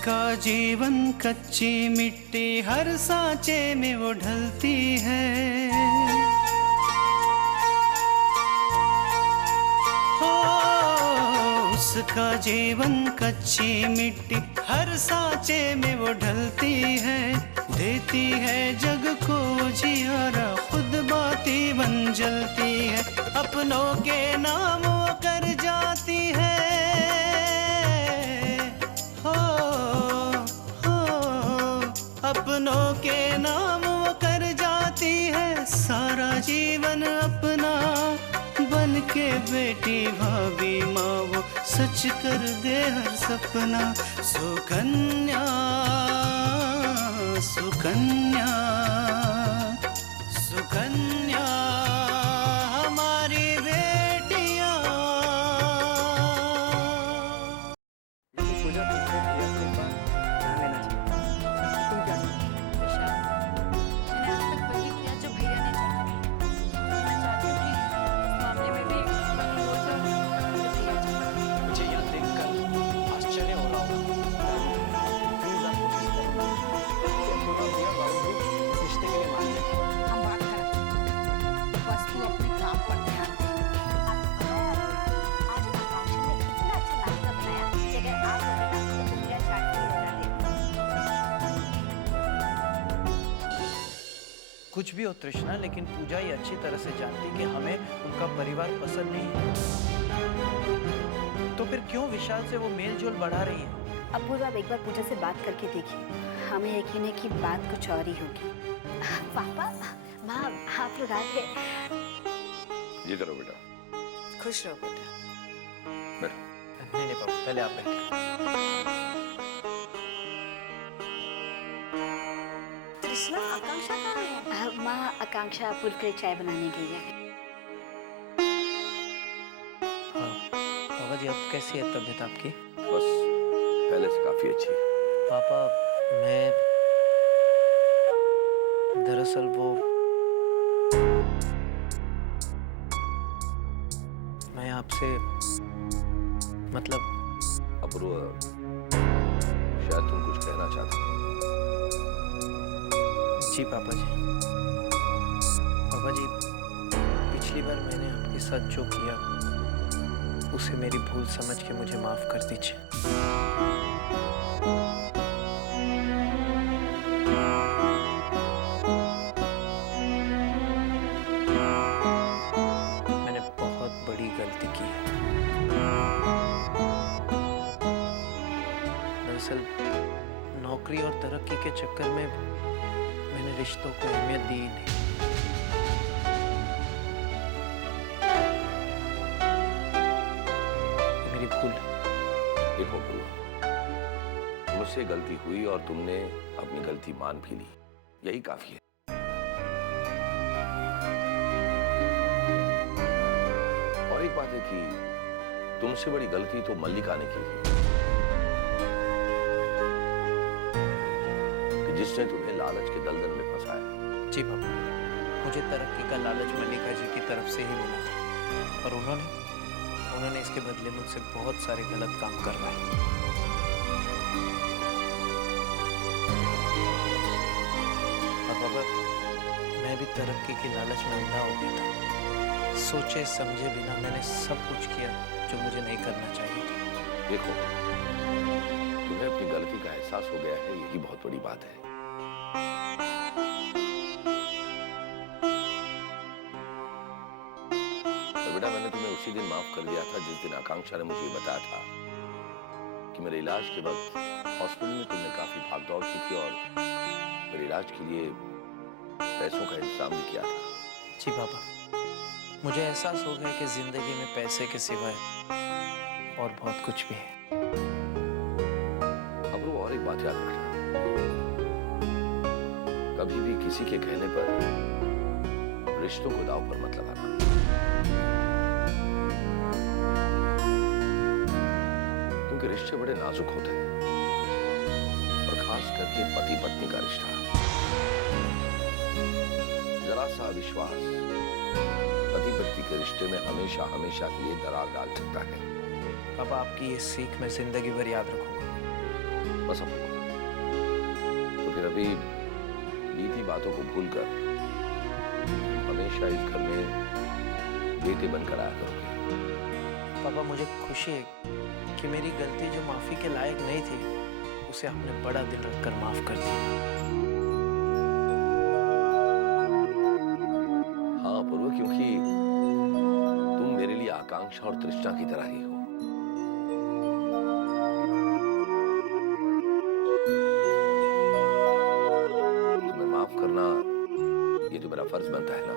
जिसका जीवन कच्ची मिट्टी हर सांचे में वो ढलती है, हो उसका जीवन कच्ची मिट्टी हर सांचे में वो ढलती है। देती है जग को जियारा, खुद बाती बन जलती है। अपनों के नाम वो कर जाती है, हो अपनों के नाम वो कर जाती है। सारा जीवन अपना बन के बेटी भाभी माँ वो सच कर दे हर सपना। सुकन्या सुकन्या सुकन्या हमारी बेटियां। पूजा तुमसे एक बार ध्यान देना चाहिए। तुम क्या विशाल, मैंने आज तक वही किया जो भैया ने चाहा। मैं चाहती हूँ कि इस मामले में भी वही हो जो भैया चाहा। मुझे यह देखकर आश्चर्य हो रहा होगा। प्लीज आप कोशिश करो कि थोड़ा भैया बावजूद इस रिश्ते के लिए मान लें। हम बात करें, बस तू अपने काम पर ध्यान दे। आज आकांक्षा ने इतना अच्छा नाश्ता बनाया कि अगर आप होते ना तो उंगलियां चाट के रह जाते। कुछ भी हो तृष्णा, लेकिन पूजा ये अच्छी तरह से जानती कि हमें उनका परिवार पसंद नहीं है, तो फिर क्यों विशाल से वो मेल जोल बढ़ा रही है? अब्बू आप एक बार पूजा से बात करके देखिए, हमें यकीन है कि बात कुछ और ही होगी। पापा माँ आप लोग आ गए। जीते रहो बेटा। खुश रहो बेटा। नहीं नहीं पापा, पहले आप बैठिए। कृष्णा, आकांक्षा कहाँ है? माँ आकांक्षा अब्बू के लिए चाय बनाने गई है। हाँ पापा जी, अब कैसी है तबीयत आपकी? बस पहले से काफी अच्छी है। पापा मैं दरअसल मैं आपसे मतलब अपूर्व, शायद तुम कुछ कहना चाहते हो। जी पापा जी। पापा जी, पिछली बार मैंने आपके साथ जो किया उसे मेरी भूल समझ के मुझे माफ कर दीजिए। मैंने बहुत बड़ी गलती की है। दरअसल नौकरी और तरक्की के चक्कर में मैंने रिश्तों को अहमियत दी ही नहीं। ये मेरी भूल है। देखो अपूर्व, मुझसे गलती हुई और तुमने अपनी गलती मान भी ली, यही काफी है। और एक बात है कि तुमसे बड़ी गलती तो मल्लिका ने की है, कि जिसने तुम्हें लालच के दलदल में फंसाया। जी पापा, मुझे तरक्की का लालच मल्लिका जी की तरफ से ही मिला था, और उन्होंने इसके बदले मुझसे बहुत सारे गलत काम करवाए। और पापा, मैं भी तरक्की की लालच में अंधा हो गया था। सोचे समझे बिना मैंने सब कुछ किया जो मुझे नहीं करना चाहिए था। देखो, तुम्हें अपनी गलती का एहसास हो गया है, यही बहुत बड़ी बात है। तो बेटा, मैंने तुम्हें उसी दिन माफ कर दिया था जिस दिन आकांक्षा ने मुझे बताया था कि मेरे इलाज के वक्त हॉस्पिटल में तुमने काफी भागदौड़ की थी और मेरे इलाज के लिए पैसों का इंतजाम भी किया था। जी पापा, मुझे एहसास हो गया कि जिंदगी में पैसे के सिवाय और बहुत कुछ भी है। अब और एक बात याद रखना, कभी भी किसी के कहने पर रिश्तों को दांव पर मत लगाना। क्योंकि रिश्ते बड़े नाजुक होते हैं, और खास करके पति पत्नी का रिश्ता। जरा सा विश्वास पति पत्नी के रिश्ते में हमेशा हमेशा के लिए दरार डाल सकता है। पापा, आपकी ये सीख मैं जिंदगी भर याद रखूंगा। बस अब तो फिर अभी बीती बातों को भूलकर हमेशा इस घर में बेटे बनकर आया करोगे। पापा मुझे खुशी है कि मेरी गलती जो माफी के लायक नहीं थी उसे आपने बड़ा दिल रखकर माफ कर दिया। हाँ अपूर्व, क्योंकि तुम मेरे लिए आकांक्षा और तृष्णा की तरह ही हो। तुम्हें माफ करना ये तो मेरा फर्ज बनता है ना।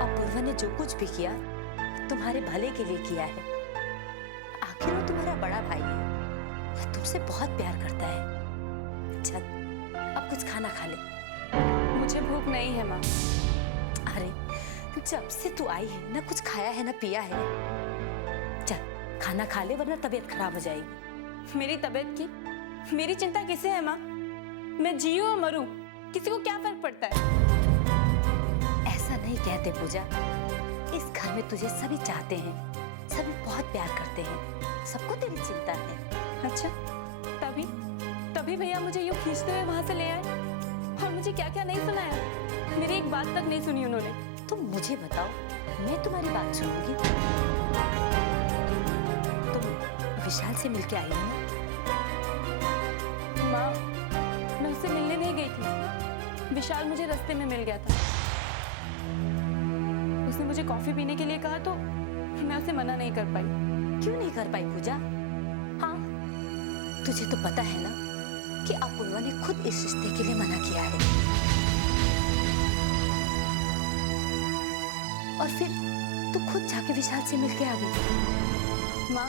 अपूर्वा ने जो कुछ भी किया तुम्हारे भले के लिए किया है। आखिर वो तुम्हारा बड़ा भाई है, वो तुमसे बहुत प्यार करता है। चल अब कुछ खाना खा ले। मुझे भूख नहीं है माँ। अरे जब से तू आई है ना कुछ खाया है ना पिया है। चल खाना खा ले वरना तबीयत खराब हो जाएगी। मेरी तबीयत की मेरी चिंता किसे है माँ? मैं जीऊँ और मरूं, किसी को क्या फर्क पड़ता है? ऐसा नहीं कहते पूजा। इस घर में तुझे सभी चाहते हैं, सभी बहुत प्यार करते हैं, सबको तेरी चिंता है। अच्छा, तभी तभी भैया मुझे यूँ खींचते हुए वहां से ले आए और मुझे क्या क्या नहीं सुनाया। मेरी एक बात तक नहीं सुनी उन्होंने। तुम मुझे बताओ, मैं तुम्हारी बात सुनूंगी? तुम विशाल से मिलके आई हो ना? माँ, मैं उससे मिलने नहीं गई थी। विशाल मुझे रास्ते में मिल गया था। उसने मुझे कॉफी पीने के लिए कहा तो मैं उसे मना नहीं कर पाई। क्यों नहीं कर पाई पूजा? हाँ, तुझे तो पता है ना कि अपूर्वा ने खुद इस रिश्ते के लिए मना किया है। और फिर तू खुद जाके विशाल से मिलके आ गई। माँ,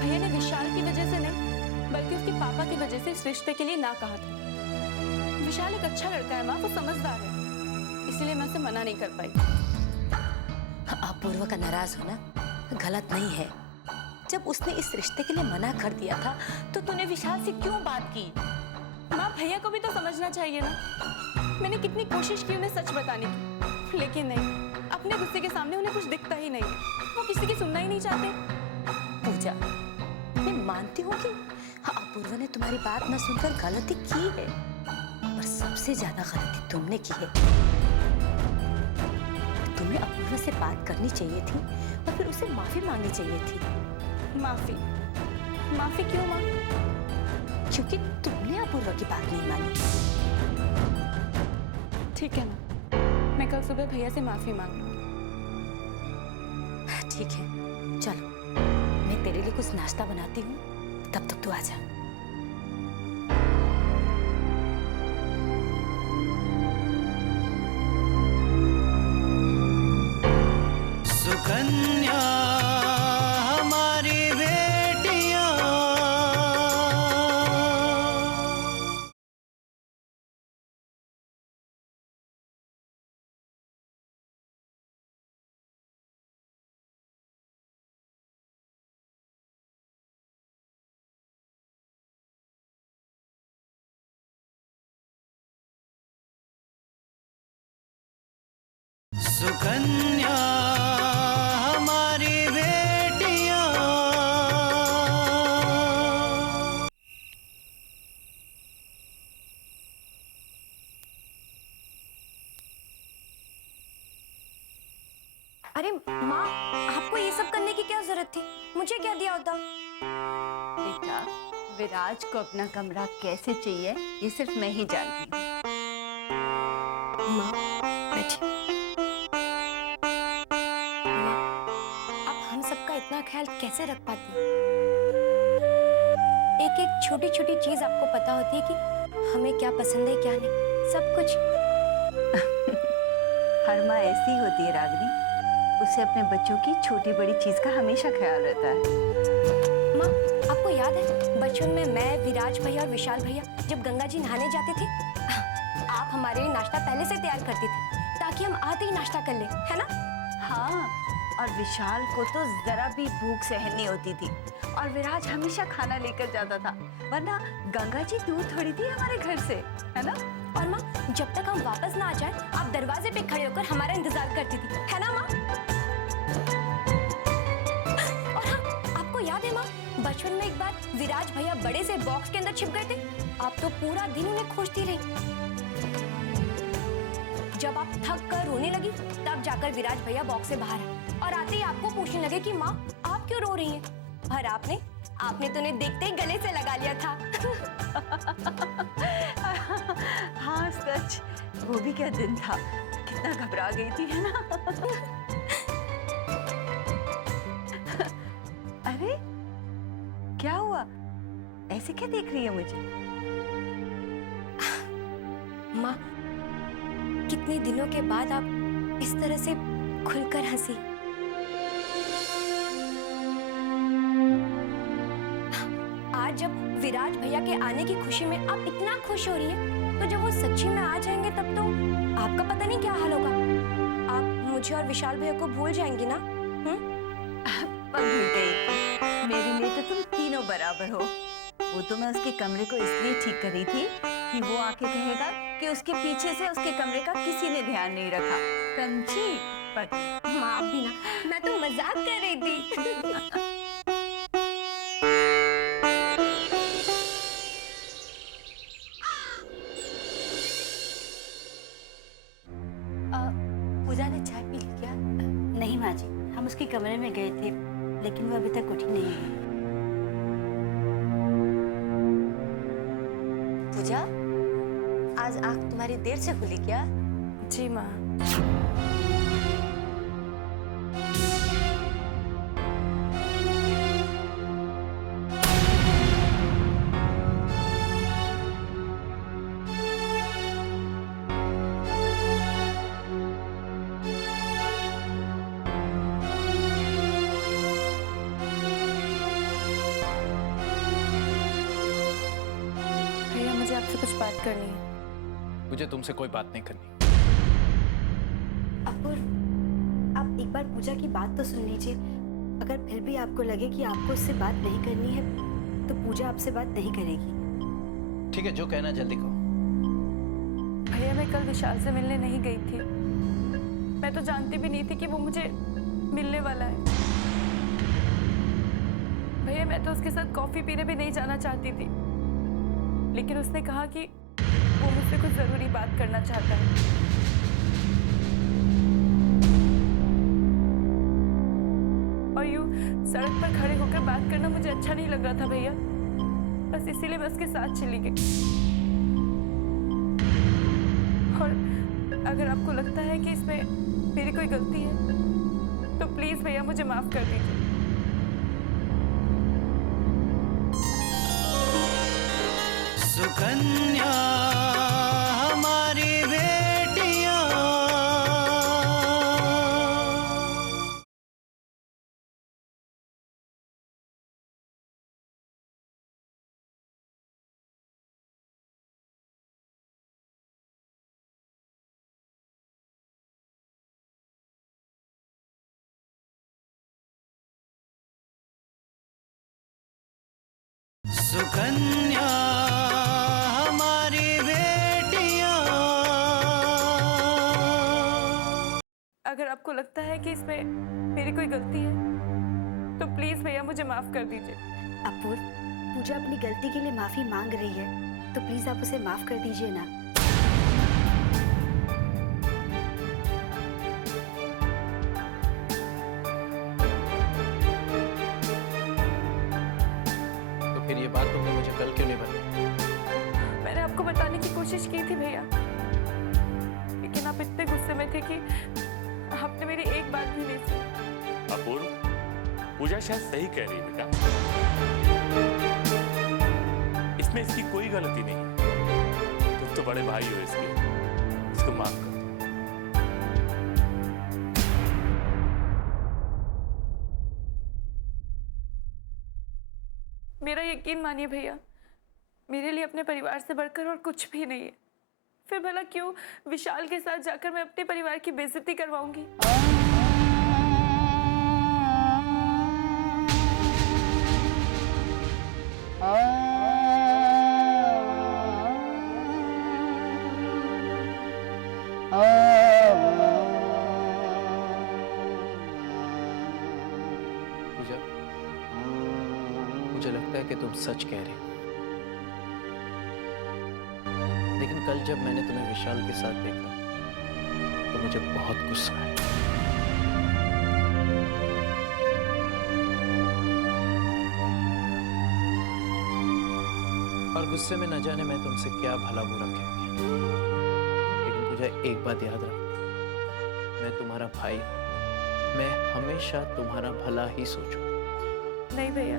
भैया ने विशाल की वजह से नहीं बल्कि उसके पापा की वजह से इस रिश्ते के लिए ना कहा था। विशाल एक अच्छा लड़का है माँ, वो समझदार है, इसलिए मैं उसे मना नहीं कर पाई। अपूर्वा का नाराज होना गलत नहीं है। जब उसने इस रिश्ते के लिए मना कर दिया था तो तूने विशाल से क्यों बात की? माँ, भैया को भी तो समझना चाहिए ना। मैंने कितनी कोशिश की उन्हें सच बताने की, लेकिन नहीं, अपने गुस्से के सामने उन्हें कुछ दिखता ही नहीं। वो किसी की सुनना ही नहीं चाहते। पूजा, मैं मानती हूँ कि अपूर्वा ने तुम्हारी बात न सुनकर गलती की है, पर सबसे ज्यादा गलती तुमने की है। तुम्हें अपूर्वा से बात करनी चाहिए थी और फिर उसे माफी मांगनी चाहिए थी। माफी? माफी क्यों माँ? क्योंकि तुमने अपूर्वा की बात नहीं मानी। ठीक है माँ, मैं कल सुबह भैया से माफी मांग लूंगी। ठीक है, चलो मैं तेरे लिए कुछ नाश्ता बनाती हूँ, तब तक तू आ जा। सुकन्या हमारी बेटियां। सुकन्या हमारी बेटियां। अरे माँ, आपको ये सब करने की क्या जरूरत थी? मुझे क्या दिया होता? बेटा, विराज को अपना कमरा कैसे चाहिए ये सिर्फ मैं ही जानती हूँ। माँ बैठी। माँ, आप हम सबका इतना ख्याल कैसे रख पाती हैं? एक एक छोटी छोटी चीज आपको पता होती है कि हमें क्या पसंद है क्या नहीं, सब कुछ। हर माँ ऐसी होती है रागनी, उसे अपने बच्चों की छोटी बड़ी चीज का हमेशा ख्याल रहता है। माँ, आपको याद है बचपन में मैं, विराज भैया और विशाल भैया जब गंगा जी नहाने जाते थे, आप हमारे लिए नाश्ता पहले से तैयार करती थी ताकि हम आते ही नाश्ता कर लें, है ना? हाँ, और विशाल को तो जरा भी भूख सहन नहीं होती थी और विराज हमेशा खाना लेकर जाता था, वरना गंगा जी दूर थोड़ी थी हमारे घर से, है ना? और माँ, जब तक हम वापस ना आ जाएं, आप दरवाजे पे खड़े होकर हमारा इंतजार करती थी, है ना माँ? और हाँ, आपको याद है माँ, बचपन में एक बार विराज भैया बड़े से बॉक्स के अंदर छिप गए थे। आप तो पूरा दिन उन्हें खोजती रही। जब आप थक कर रोने लगी, तब जाकर विराज भैया बॉक्स से बाहर आए और आते ही आपको पूछने लगे कि माँ, आप क्यों रो रही हैं? और आपने तो उन्हें देखते ही गले से लगा लिया था। हाँ सच, वो भी क्या दिन था, कितना घबरा गई थी, है ना? अरे क्या हुआ, ऐसे क्या देख रही है मुझे? माँ, कितने दिनों के बाद आप इस तरह से खुलकर हंसी। आज जब विराज भैया के आने की खुशी में आप इतना खुश हो रही हैं, तो जब वो सच्ची में आ जाएंगे तब तो आपका पता नहीं क्या हाल होगा। आप मुझे और विशाल भैया को भूल जाएंगी ना? भूल गई, मेरे लिए तो तुम तीनों बराबर हो। वो तो मैं उसके कमरे को इसलिए ठीक कर रही थी कि वो आके कहेगा कि उसके पीछे से उसके कमरे का किसी ने ध्यान नहीं रखा, समझी? पर माँ भी ना, मैं तो मजाक कर रही थी। पूजा ने चाय पी ली क्या? नहीं माँ जी, हम उसके कमरे में गए थे, लेकिन वो अभी तक उठी नहीं है। पूजा, आज आँख तुम्हारी देर से खुली क्या? जी माँ। भैया, मुझे आपसे कुछ बात करनी है। मुझे तुमसे कोई बात नहीं करनी। अपूर्व, आप एक बार पूजा की बात तो सुन लीजिए। अगर फिर भी आपको लगे कि आपको उससे बात नहीं करनी है, तो पूजा आपसे बात नहीं करेगी। ठीक है, जो कहना जल्दी कहो। भैया, मैं कल विशाल से मिलने नहीं गई थी। मैं तो जानती भी नहीं थी कि वो मुझे मिलने वाला है। भैया, मैं तो उसके साथ कॉफी पीने भी नहीं जाना चाहती थी, लेकिन उसने कहा कि वो मुझसे कुछ जरूरी बात करना चाहता है। और यूं सड़क पर खड़े होकर बात करना मुझे अच्छा नहीं लग रहा था भैया, बस इसीलिए मैं उसके साथ चली गई। और अगर आपको लगता है कि इसमें मेरी कोई गलती है, तो प्लीज भैया मुझे माफ कर दीजिए। सुकन्या हमारी बेटियां, सुकन्या हमारी बेटियां। अगर आपको लगता है कि इसमें मेरी कोई गलती है, तो प्लीज भैया मुझे माफ कर दीजिए। अपूर्व, पूजा अपनी गलती के लिए माफी मांग रही है, तो प्लीज आप उसे माफ कर दीजिए ना। तो फिर ये बात तुमने मुझे कल क्यों नहीं बताई? मैंने आपको बताने की कोशिश की थी भैया, लेकिन आप इतने गुस्से में थे कि आपने मेरी एक बात भी नहीं सुनी। अपूर्व, पूजा शायद सही कह रही है बेटा, इसमें इसकी कोई गलती नहीं। तुम तो बड़े भाई हो इसके, इसको माफ कर दो। मेरा यकीन मानिए भैया, मेरे लिए अपने परिवार से बढ़कर और कुछ भी नहीं है। फिर भला क्यों विशाल के साथ जाकर मैं अपने परिवार की बेइज्जती करवाऊंगी? पूजा, मुझे लगता है कि तुम सच कह रही हो, लेकिन कल जब मैंने तुम्हें विशाल के साथ देखा तो मुझे बहुत गुस्सा आया। और गुस्से में न जाने मैं तुमसे क्या भला बुरा कह गया। लेकिन पूजा, एक बात याद रखना, मैं तुम्हारा भाई हूं। मैं हमेशा तुम्हारा भला ही सोचूंगा। नहीं भैया,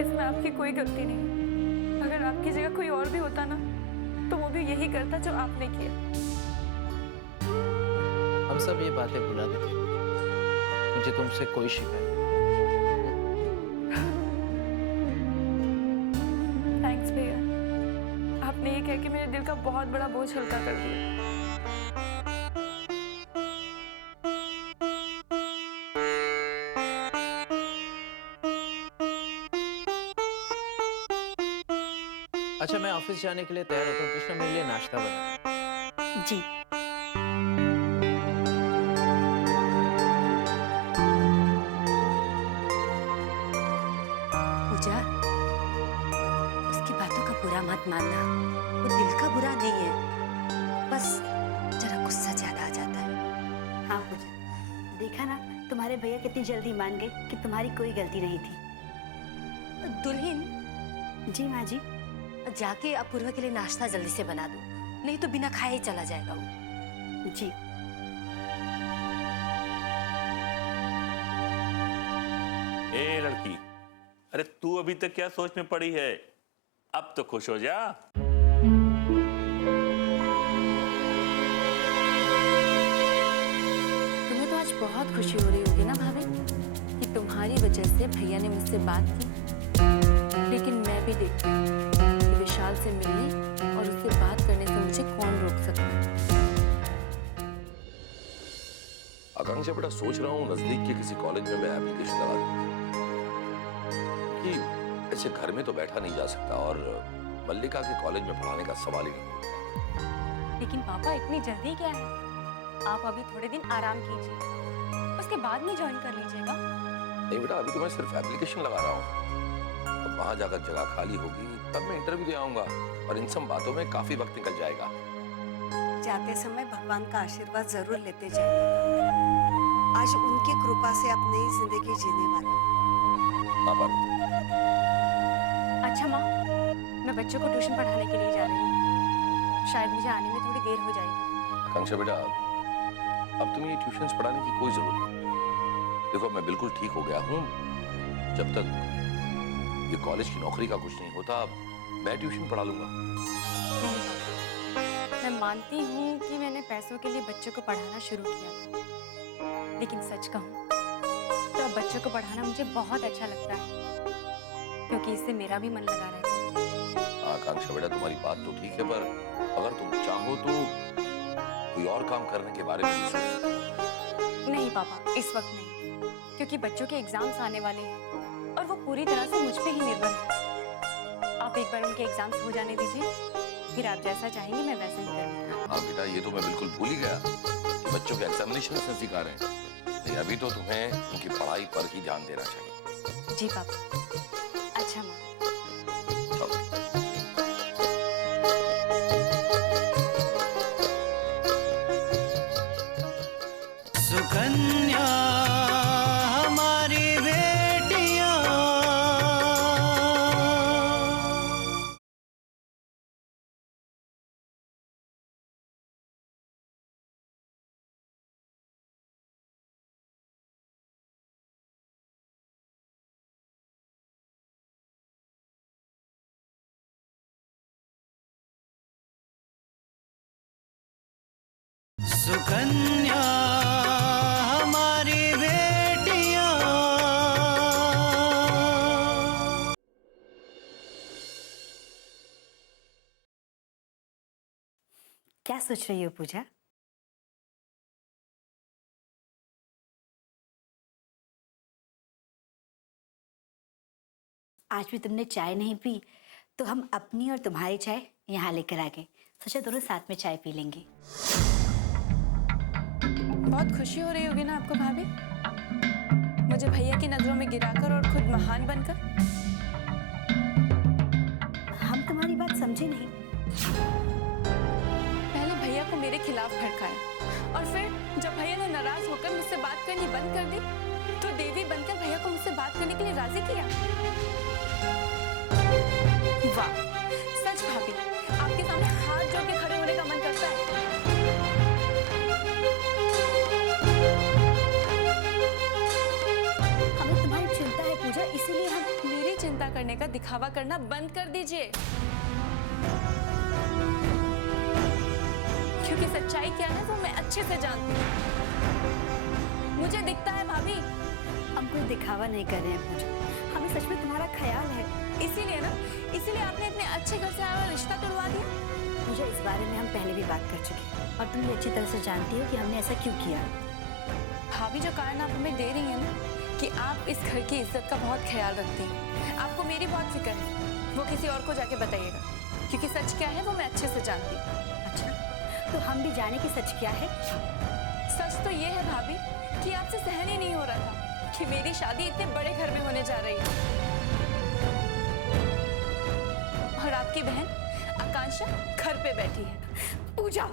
इसमें आपकी कोई गलती नहीं। अगर आपकी जगह कोई और भी होता ना, तो वो भी यही करता जो आपने किया। हम सब ये बातें भुला देते, मुझे तुमसे कोई शिकायत नहीं। थैंक्स भैया, आपने ये कह के मेरे दिल का बहुत बड़ा बोझ हल्का कर दिया। अच्छा, मैं ऑफिस जाने के लिए तैयार होता हूँ। कृष्णा, मेरे लिए नाश्ता बना। जी। पूजा, उसकी बातों का बुरा मत मानना, वो दिल का बुरा नहीं है, बस जरा गुस्सा ज्यादा आ जाता है। हाँ पूजा, देखा ना तुम्हारे भैया कितनी जल्दी मान गए कि तुम्हारी कोई गलती नहीं थी। दुल्हन, जी माँ जी। जाके अपूर्वा के लिए नाश्ता जल्दी से बना दो, नहीं तो बिना खाए ही चला जाएगा वो। जी। ए लड़की, अरे तू अभी तक क्या सोच में पड़ी है? अब तो खुश हो जा। तुम्हें तो आज बहुत खुशी हो रही होगी ना भाभी, कि तुम्हारी वजह से भैया ने मुझसे बात की। लेकिन मैं भी देखती हूँ कि विशाल से मिलने और उससे बात करने से मुझे कौन रोक सकता है। आकांक्षा बेटा, सोच रहा हूँ नजदीक के किसी कॉलेज में मैं एप्लीकेशन लगा दूं, कि ऐसे घर में तो बैठा नहीं जा सकता और मल्लिका के कॉलेज में पढ़ाने का सवाल ही नहीं होता। लेकिन पापा, इतनी जल्दी क्या है? आप अभी थोड़े दिन आराम कीजिए, उसके बाद में ज्वाइन कर लीजिएगा। नहीं बेटा, अभी तो मैं सिर्फ एप्लीकेशन लगा रहा हूँ। अब वहां जाकर जगह खाली होगी तब मैं इंटरव्यू दे आऊंगा, और इन सब बातों में काफी वक्त निकल जाएगा। जाते समय भगवान का आशीर्वाद जरूर लेते जाइएगा। आज उनकी कृपा से आप नई जिंदगी जीने वाले। पापा, अच्छा माँ, मैं बच्चों को ट्यूशन पढ़ाने के लिए जा रही हूँ। शायद मुझे आने में थोड़ी देर हो जाएगी। आकांक्षा बेटा, अब तुम्हें ये ट्यूशंस पढ़ाने की कोई जरूरत नहीं। देखो, मैं बिल्कुल ठीक हो गया हूँ। जब तक ये कॉलेज की नौकरी का कुछ नहीं होता, मैं ट्यूशन पढ़ा लूंगा। नहीं पापा, मैं मानती हूँ कि मैंने पैसों के लिए बच्चों को पढ़ाना शुरू किया था, लेकिन सच कहूँ तो अब बच्चों को पढ़ाना मुझे बहुत अच्छा लगता है, क्योंकि इससे मेरा भी मन लगा रहता है। आकांक्षा बेटा, तुम्हारी बात तो ठीक है, पर अगर तुम चाहो तो कोई और काम करने के बारे में भी सोच सकते हो। नहीं पापा, इस वक्त नहीं, क्योंकि बच्चों के एग्जाम्स आने वाले हैं और वो पूरी तरह से मुझ पे ही निर्भर है। आप एक बार उनके एग्जाम्स हो जाने दीजिए, फिर आप जैसा चाहेंगे मैं वैसा ही करूँगी। हाँ बेटा, ये तो मैं बिल्कुल भूल ही गया कि बच्चों के एग्जामिनेशन नजदीक आ रहे हैं। नहीं, अभी तो तुम्हें उनकी पढ़ाई पर ही ध्यान देना चाहिए। जी पापा। अच्छा माँ। चलो। सुकन्या हमारी बेटियां, सुकन्या हमारी बेटियां। क्या सोच रही हो पूजा? आज भी तुमने चाय नहीं पी तो हम अपनी और तुम्हारी चाय यहाँ लेकर आ गए। सोचा दोनों साथ में चाय पी लेंगे। बहुत खुशी हो रही होगी ना आपको भाभी, मुझे भैया की नजरों में गिराकर और खुद महान बनकर। हम तुम्हारी बात समझे नहीं। पहले भैया को मेरे खिलाफ भड़काया और फिर जब भैया ने नाराज होकर मुझसे बात करनी बंद कर दी तो देवी बनकर भैया को मुझसे बात करने के लिए राजी किया। वाह सच भाभी, आपके सामने हाथ जोड़ के खड़े होने का मन करता है। हमें तुम्हारी चिंता है पूजा, इसीलिए हम। मेरी चिंता करने का दिखावा करना बंद कर दीजिए, क्योंकि सच्चाई क्या है वो मैं अच्छे से जानती हूँ। मुझे दिखता है भाभी। हम कोई दिखावा नहीं कर रहे हैं पूजा, हमें सच में तुम्हारा ख्याल है। इसीलिए ना, इसीलिए आपने इतने अच्छे घर से आया हुआ रिश्ता तोड़वा दिया। मुझे इस बारे में हम पहले भी बात कर चुके हैं और तुम भी अच्छी तरह से जानती हो कि हमने ऐसा क्यों किया। भाभी जो कारण आप हमें दे रही हैं ना कि आप इस घर की इज्जत का बहुत ख्याल रखती हैं, आपको मेरी बहुत फिक्र है, वो किसी और को जाके बताइएगा, क्योंकि सच क्या है वो मैं अच्छे से जानती हूँ। अच्छा, तो हम भी जाने की सच क्या है? सच तो ये है भाभी कि आपसे सहन ही नहीं हो रहा था कि मेरी शादी इतने बड़े घर में होने जा रही है और आपकी बहन आकांक्षा घर पे बैठी है। पूजा,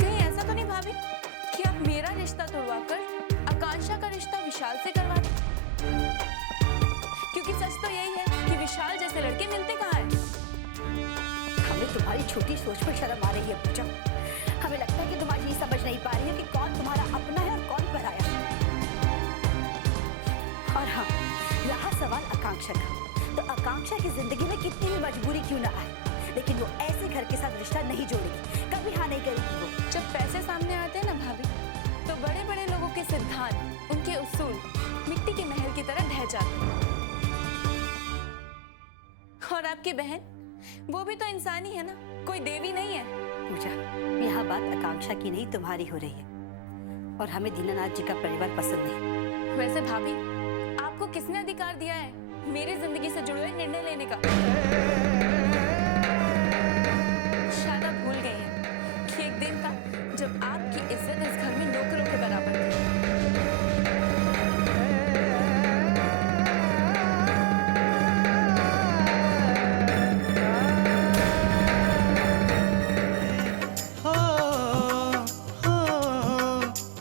कहीं ऐसा तो नहीं भाभी कि आप मेरा रिश्ता तोड़वाकर आकांक्षा का रिश्ता विशाल से करवा दें? क्योंकि सच तो यही है कि विशाल जैसे लड़के मिलते कहाँ हैं। हमें तुम्हारी छोटी सोच पर शर्म आ रही है पूजा। हमें लगता है कि तुम आज ये समझ नहीं पा रही हो कि कौन तुम्हारा अपना है और कौन पराया। और हाँ, रहा सवाल आकांक्षा का, तो आकांक्षा की जिंदगी में कितनी भी मजबूरी क्यों ना आए, लेकिन वो ऐसे घर के साथ रिश्ता नहीं जोड़ेगी, कभी हाँ नहीं करेगी वो। जब पैसे सामने आते हैं ना भाभी, तो बड़े बड़े लोगों के सिद्धांत, उनके उसूल मिट्टी के महल की तरह ढह जाते हैं। और आपकी बहन, वो भी तो इंसान ही है ना, कोई देवी नहीं है। पूजा, यहाँ बात आकांक्षा की नहीं तुम्हारी हो रही है, और हमें दीनानाथ जी का परिवार पसंद नहीं। वैसे भाभी, आपको किसने अधिकार दिया है मेरी जिंदगी से जुड़े हुए निर्णय लेने का? शायद आप भूल गए हैं कि एक दिन था जब आपकी इज्जत इस घर में नौकरों के बराबर थी।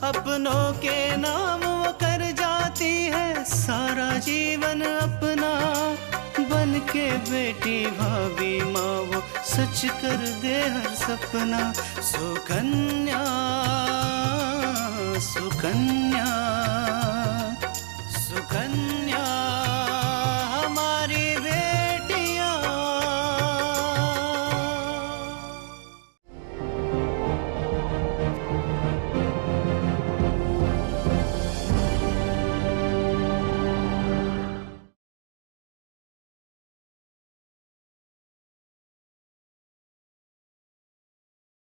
अपनों के नाम वो कर जाती है सारा जीवन अपना, बन के बेटी भाभी माँ वो सच कर दे हर सपना। सुकन्या सुकन्या